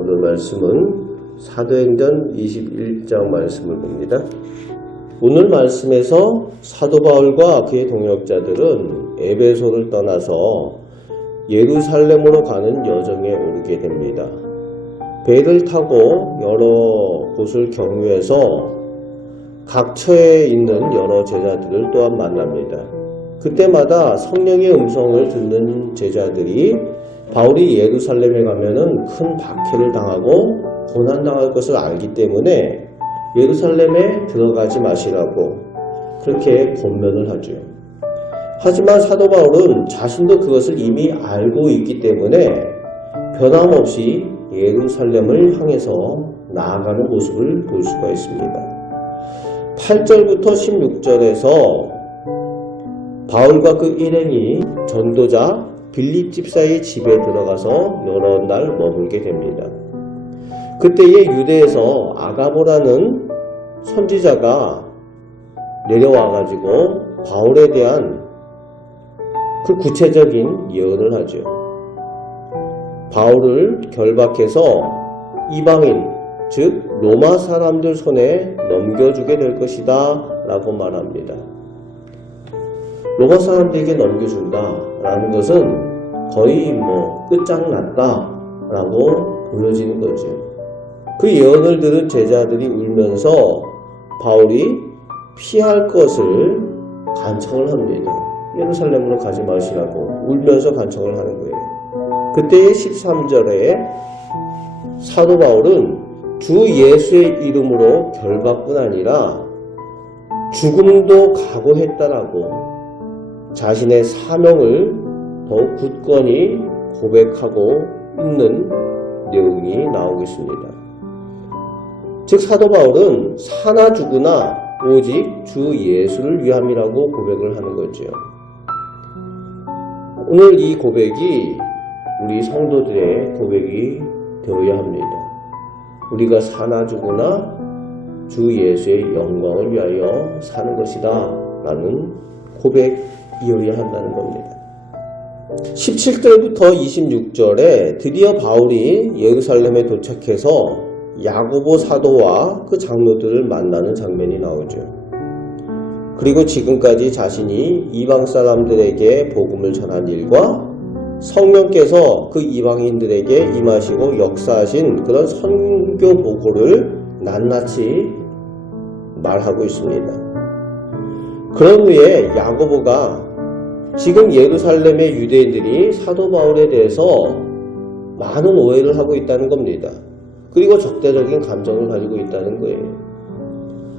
오늘 말씀은 사도행전 21장 말씀을 봅니다. 오늘 말씀에서 사도 바울과 그의 동역자들은 에베소를 떠나서 예루살렘으로 가는 여정에 오르게 됩니다. 배를 타고 여러 곳을 경유해서 각처에 있는 여러 제자들을 또한 만납니다. 그때마다 성령의 음성을 듣는 제자들이 바울이 예루살렘에 가면은 큰 박해를 당하고 고난당할 것을 알기 때문에 예루살렘에 들어가지 마시라고 그렇게 권면을 하죠. 하지만 사도 바울은 자신도 그것을 이미 알고 있기 때문에 변함없이 예루살렘을 향해서 나아가는 모습을 볼 수가 있습니다. 8절부터 16절에서 바울과 그 일행이 전도자 빌립 집사의 집에 들어가서 여러 날 머물게 됩니다. 그때에 유대에서 아가보라는 선지자가 내려와가지고 바울에 대한 그 구체적인 예언을 하죠. 바울을 결박해서 이방인, 즉 로마 사람들 손에 넘겨주게 될 것이다 라고 말합니다. 로마 사람들에게 넘겨준다 라는 것은 거의 끝장났다 라고 보여지는 거죠. 그 예언을 들은 제자들이 울면서 바울이 피할 것을 간청을 합니다. 예루살렘으로 가지 마시라고 울면서 간청을 하는 거예요. 그때의 13절에 사도 바울은 주 예수의 이름으로 결박뿐 아니라 죽음도 각오했다라고 자신의 사명을 더욱 굳건히 고백하고 있는 내용이 나오고 있습니다. 즉 사도 바울은 사나 죽으나 오직 주 예수를 위함이라고 고백을 하는 거죠. 오늘 이 고백이 우리 성도들의 고백이 되어야 합니다. 우리가 사나 죽으나 주 예수의 영광을 위하여 사는 것이다 라는 고백이어야 한다는 겁니다. 17절부터 26절에 드디어 바울이 예루살렘에 도착해서 야고보 사도와 그 장로들을 만나는 장면이 나오죠. 그리고 지금까지 자신이 이방 사람들에게 복음을 전한 일과 성령께서 그 이방인들에게 임하시고 역사하신 그런 선교 보고를 낱낱이 말하고 있습니다. 그런 후에 야고보가 지금 예루살렘의 유대인들이 사도 바울에 대해서 많은 오해를 하고 있다는 겁니다. 그리고 적대적인 감정을 가지고 있다는 거예요.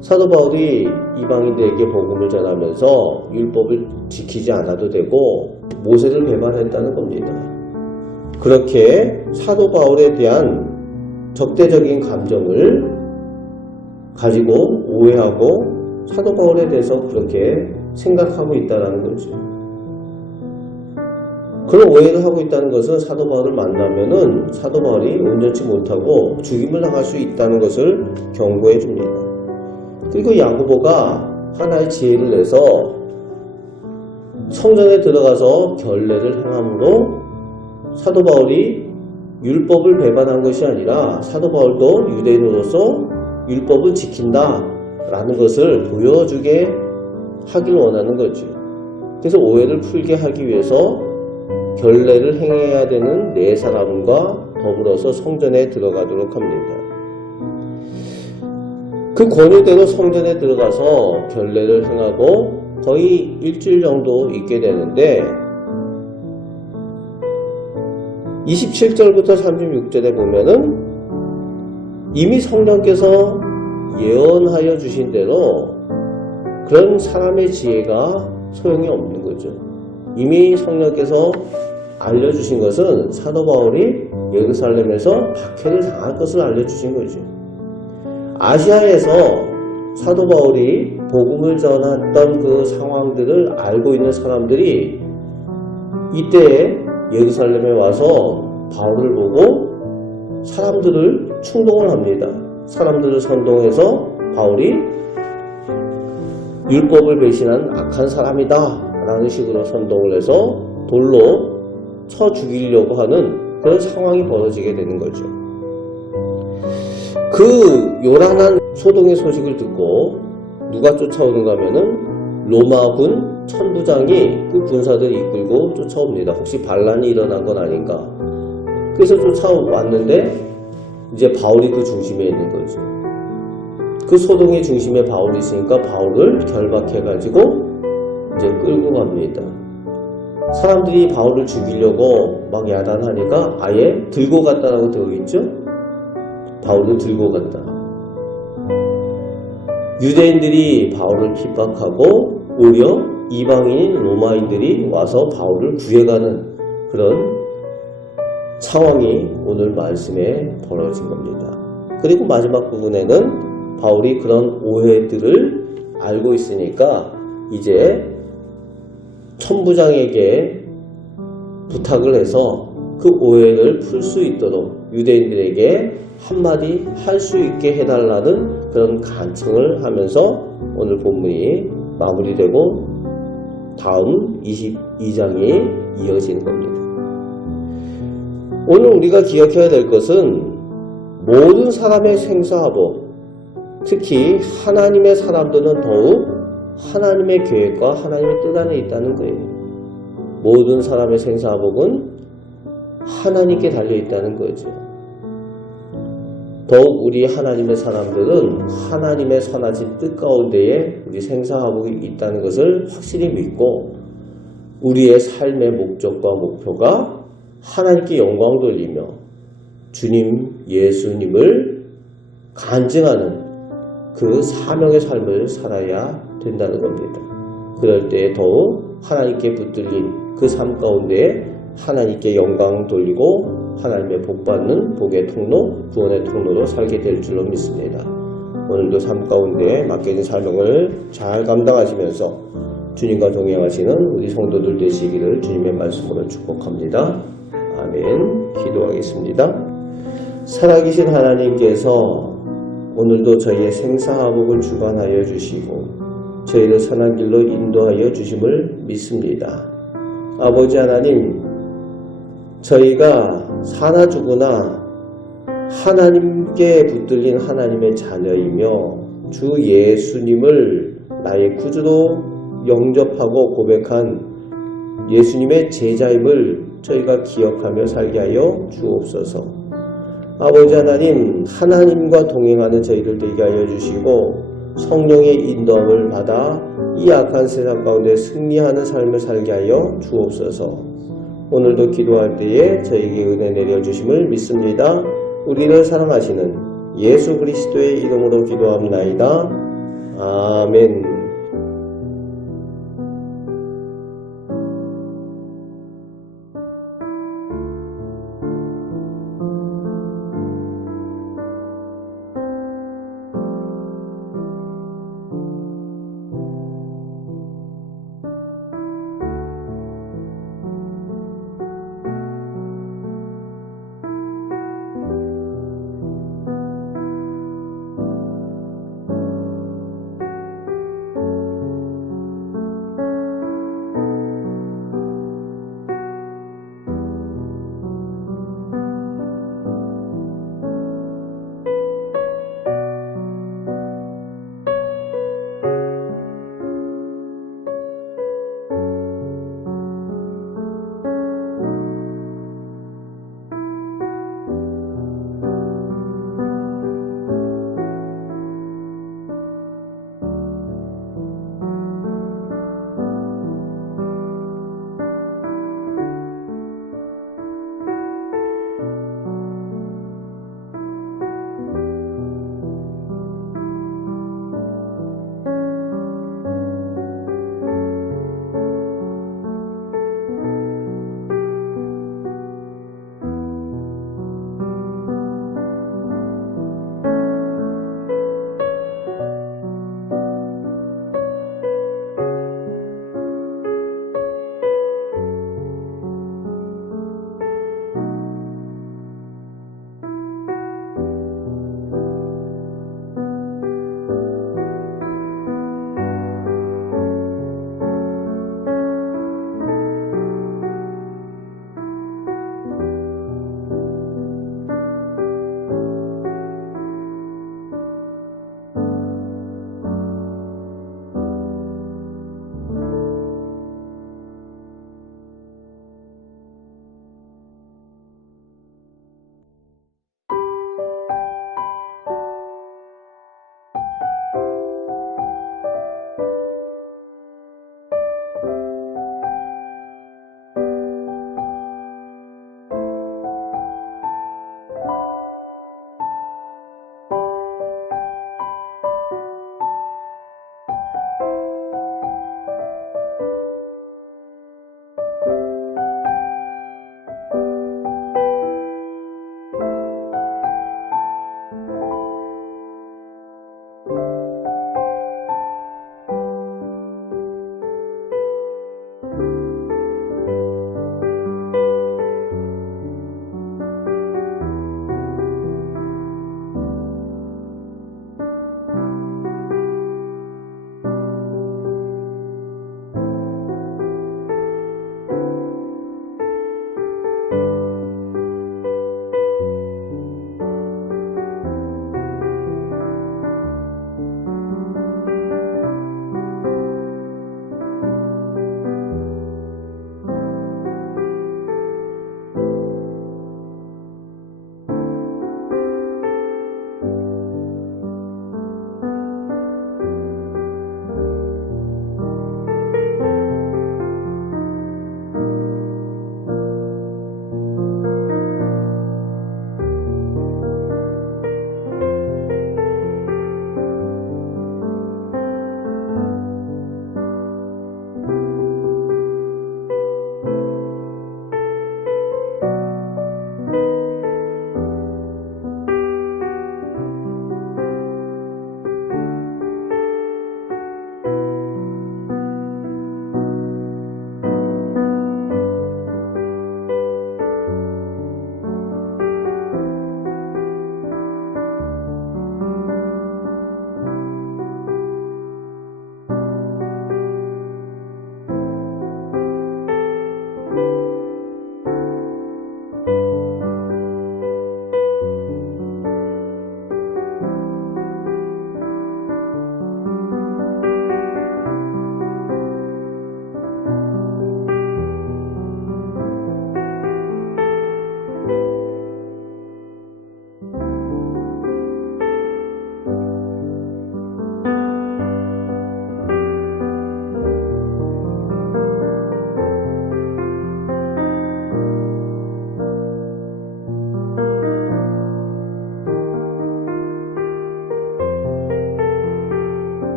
사도 바울이 이방인들에게 복음을 전하면서 율법을 지키지 않아도 되고 모세를 배반했다는 겁니다. 그렇게 사도 바울에 대한 적대적인 감정을 가지고 오해하고 사도 바울에 대해서 그렇게 생각하고 있다는 거죠. 그런 오해를 하고 있다는 것은 사도 바울을 만나면은 사도 바울이 온전치 못하고 죽임을 당할 수 있다는 것을 경고해 줍니다. 그리고 야고보가 하나의 지혜를 내서 성전에 들어가서 결례를 행함으로 사도 바울이 율법을 배반한 것이 아니라 사도 바울도 유대인으로서 율법을 지킨다 라는 것을 보여주게 하길 원하는 거죠. 그래서 오해를 풀게 하기 위해서 결례를 행해야 되는 네 사람과 더불어서 성전에 들어가도록 합니다. 그 권유대로 성전에 들어가서 결례를 행하고 거의 일주일 정도 있게 되는데 27절부터 36절에 보면은 이미 성령께서 예언하여 주신 대로 그런 사람의 지혜가 소용이 없는 거죠. 이미 성령께서 알려주신 것은 사도 바울이 예루살렘에서 박해를 당할 것을 알려주신 거죠. 아시아에서 사도 바울이 복음을 전했던 그 상황들을 알고 있는 사람들이 이때 예루살렘에 와서 바울을 보고 사람들을 충동을 합니다. 사람들을 선동해서 바울이 율법을 배신한 악한 사람이다 라는 식으로 선동을 해서 돌로 쳐 죽이려고 하는 그런 상황이 벌어지게 되는 거죠. 그 요란한 소동의 소식을 듣고 누가 쫓아오는가 하면은 로마군 천부장이 그 군사들 이끌고 쫓아옵니다. 혹시 반란이 일어난 건 아닌가. 그래서 쫓아왔는데 이제 바울이 그 중심에 있는 거죠. 그 소동의 중심에 바울이 있으니까 바울을 결박해가지고 이제 끌고 갑니다. 사람들이 바울을 죽이려고 막 야단하니까 아예 들고 갔다라고 되어 있죠. 바울을 들고 간다. 유대인들이 바울을 핍박하고 오히려 이방인 로마인들이 와서 바울을 구해가는 그런 상황이 오늘 말씀에 벌어진 겁니다. 그리고 마지막 부분에는 바울이 그런 오해들을 알고 있으니까 이제 천부장에게 부탁을 해서 그 오해를 풀 수 있도록 유대인들에게 한마디 할 수 있게 해달라는 그런 간청을 하면서 오늘 본문이 마무리되고 다음 22장이 이어지는 겁니다. 오늘 우리가 기억해야 될 것은 모든 사람의 생사하복, 특히 하나님의 사람들은 더욱 하나님의 계획과 하나님의 뜻 안에 있다는 거예요. 모든 사람의 생사하복은 하나님께 달려있다는 거죠. 더욱 우리 하나님의 사람들은 하나님의 선하신 뜻 가운데에 우리 생사하복이 있다는 것을 확실히 믿고 우리의 삶의 목적과 목표가 하나님께 영광 돌리며 주님 예수님을 간증하는 그 사명의 삶을 살아야 된다는 겁니다. 그럴 때 더욱 하나님께 붙들린 그 삶 가운데 하나님께 영광 돌리고 하나님의 복받는 복의 통로, 구원의 통로로 살게 될 줄로 믿습니다. 오늘도 삶 가운데 맡겨진 사명을 잘 감당하시면서 주님과 동행하시는 우리 성도들 되시기를 주님의 말씀으로 축복합니다. 아멘. 기도하겠습니다. 살아계신 하나님께서 오늘도 저희의 생사하복을 주관하여 주시고 저희를 선한 길로 인도하여 주심을 믿습니다. 아버지 하나님, 저희가 사나 죽으나 하나님께 붙들린 하나님의 자녀이며 주 예수님을 나의 구주로 영접하고 고백한 예수님의 제자임을 저희가 기억하며 살게 하여 주옵소서. 아버지 하나님, 하나님과 동행하는 저희들 되게 하여 주시고 성령의 인도함을 받아 이 악한 세상 가운데 승리하는 삶을 살게 하여 주옵소서. 오늘도 기도할 때에 저에게 은혜 내려주심을 믿습니다. 우리를 사랑하시는 예수 그리스도의 이름으로 기도합니다. 아멘.